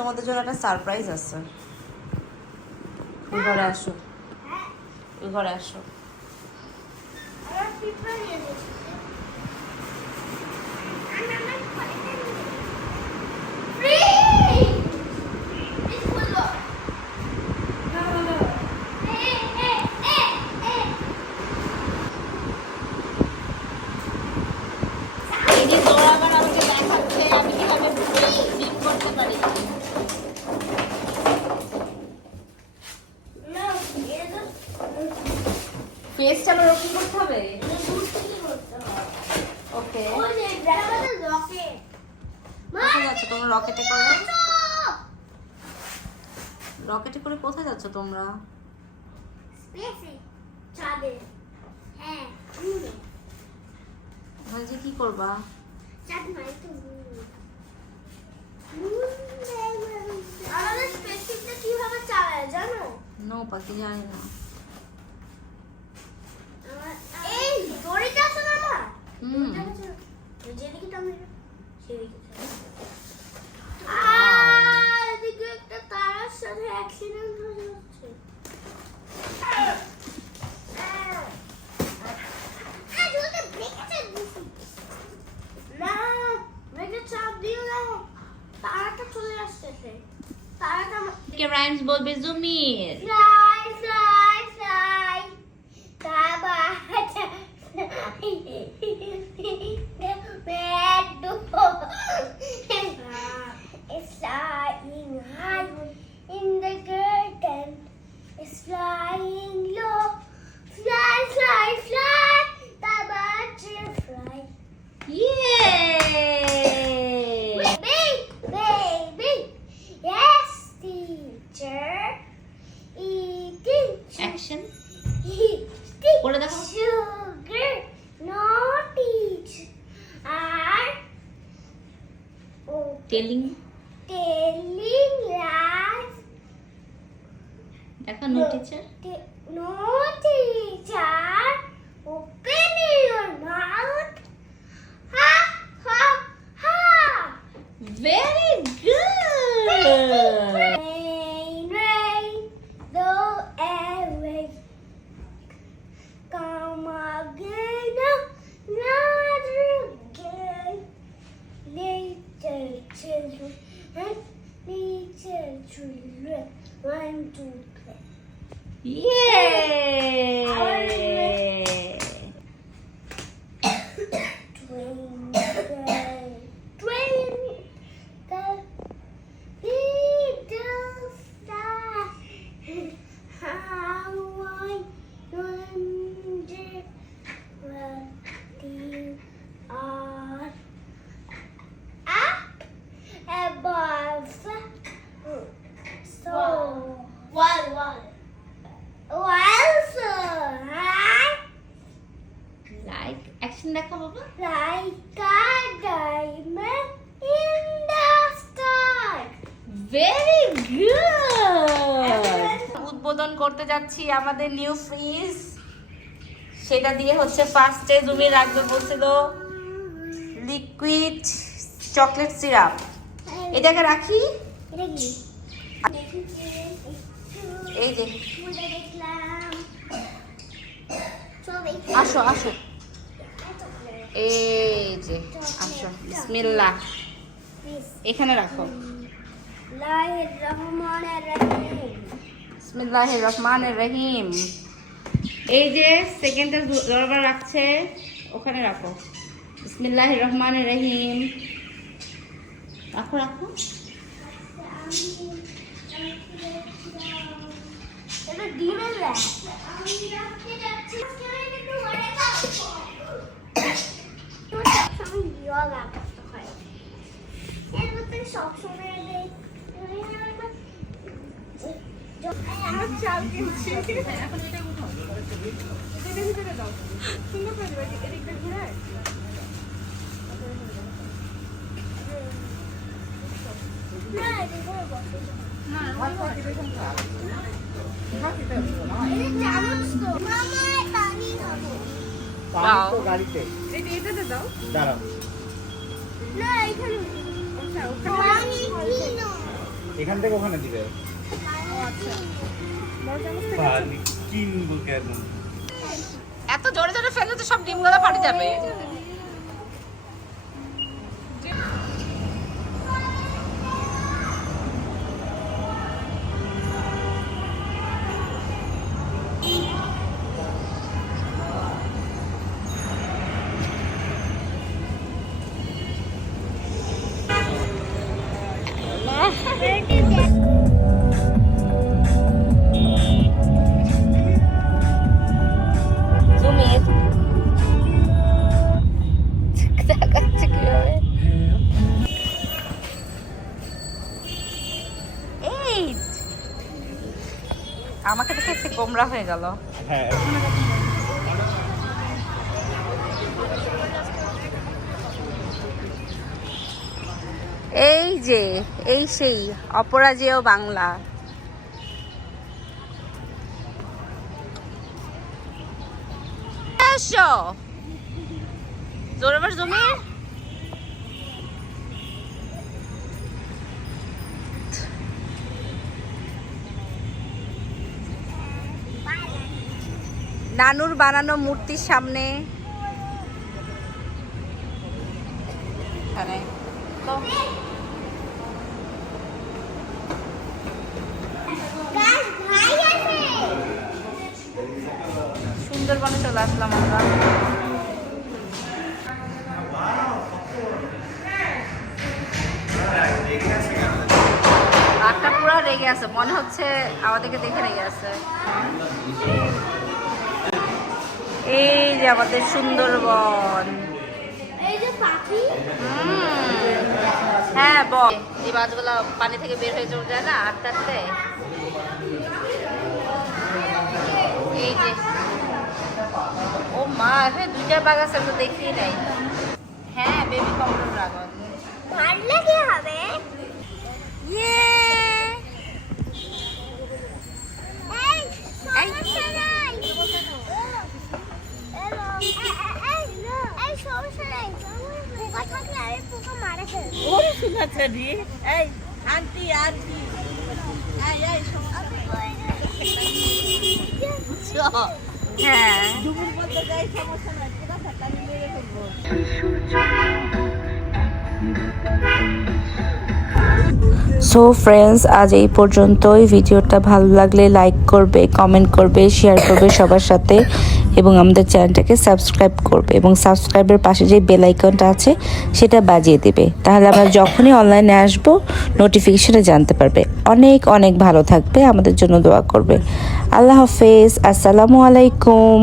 তোমাদের জন্য একটা সারপ্রাইজ আছে। ওই ঘরে আসো, ওই ঘরে আসো। ফেসটা আবার ওরকম করতে হবে। ওকে, কোথায় যাচ্ছ তোমরা? রকেটে করে, রকেটে করে কোথায় যাচ্ছ তোমরা? ওখানে যে কি করবা? নো পাখি, জানি না। তারার সাথে অ্যাক্সিডেন্ট হয়ে যাচ্ছে। না, ব্রেকে চাপ দিও না, তারাটা চলে আসছে। তারাটা কে রাইমস বলবে জুমির? ফ্লাই ফ্লাই ফ্লাই বাবা it's flying high in the garden, it's flying low, fly fly fly the butterfly. Yay! Baby, baby, yes teacher, eating Action. eating বলে দেখো। sugar, not eat, and Telling. telling lies. দেখো no teacher. No teacher, open your mouth. Ha ha ha. Very good. Rain, rain, go away. Come again, another again. Little children and little children want to play. Yay! Twinkle, twinkle, little star, how I wonder what you are. Up above the so well so high. Like action দেখো বাবা। Like a diamond in the sky. Very good. উদ্বোধন করতে যাচ্ছি আমাদের new fridge. সেটা দিয়ে হচ্ছে ফার্স্টে জুমি রাখবে বলছিল লিকুইড চকলেট সিরাপ। এটাকে রাখি। এটা কি? এই যে দেখলাম। আসো আসো, এই যে আসো। বিসমিল্লাহ, এখানে রাখো। বিসমিল্লাহির রহমানির রহিম। এই যে সেকেন্ডের দরবার রাখছে, ওখানে রাখো। বিসমিল্লাহির রহমানির রহিম। রাখো রাখো। এটা ডিমের র্যাপ। আমি রাখতে যাচ্ছি। সবসময় ইয়োগা করতে হয়। এর মধ্যে সবসময় আমার চাল কিনছি। এখন এটা কোথাও? এটা ভিতরে দাও। সুন্দর করে দিবা। এদিকটা ঘুরায়। না, এটা করে বসে। না, গাড়িতে এটাতে দাও। দাঁড়াও, না, এখানে এখান থেকে ওখানে দিবে। আচ্ছা বড় চামচ থেকে পানি কিনবো কেন? এত জোরে জোরে ফেললে তো সব ডিমগুলো ফাটে যাবে। জুমির দেখাচ্ছে কিভাবে। এই আমাকে দেখে একটু গোমরা হয়ে গেল। হ্যাঁ এই যে এই সেই অপরাজেয় বাংলা। এসো জোরে বস জমির। নানুর বানানো মূর্তির সামনে এখানে তো সুন্দরবনে চলে আসলাম আমরা। বাঘটা পুরো রেগে আছে, মনে হচ্ছে আমাদেরকে দেখে রেগে আছে। এই যে আমাদের সুন্দরবন। এই যে পাখি হ্যাঁ বল, এই মাছগুলো পানি থেকে বের হয়ে চলে যায় না আস্তে আস্তে। এই যে ও মা, এখানে দুইটা বাঘ আছে, তো দেখি নাই। হ্যাঁ বেবি কমন ড্রাগন। মারলে কি হবে? ইয়ে এই সমস্যা নাই। এই সমস্যা নাই। পোকা থাকলে আমি পোকা মারা ফেলবো। ওরে সুনাচারি, এই আন্টি আন্টি, এই এই হ্যাঁ ডুবুর বলতে যাই, সমস্যা নাই, পোকা থাকলে আমি মেরে ফেলবো। সো ফ্রেন্ডস, আজ এই পর্যন্তই। ভিডিওটা ভালো লাগলে লাইক করবে, কমেন্ট করবে, শেয়ার করবে সবার সাথে, এবং আমাদের চ্যানেলটাকে সাবস্ক্রাইব করবে, এবং সাবস্ক্রাইবের পাশে যে বেল আইকনটা আছে সেটা বাজিয়ে দেবে, তাহলে আমরা যখনই অনলাইনে আসব নোটিফিকেশনে জানতে পারবে। অনেক অনেক ভালো থাকবে, আমাদের জন্য দোয়া করবে। আল্লাহ হাফেজ, আসসালামু আলাইকুম।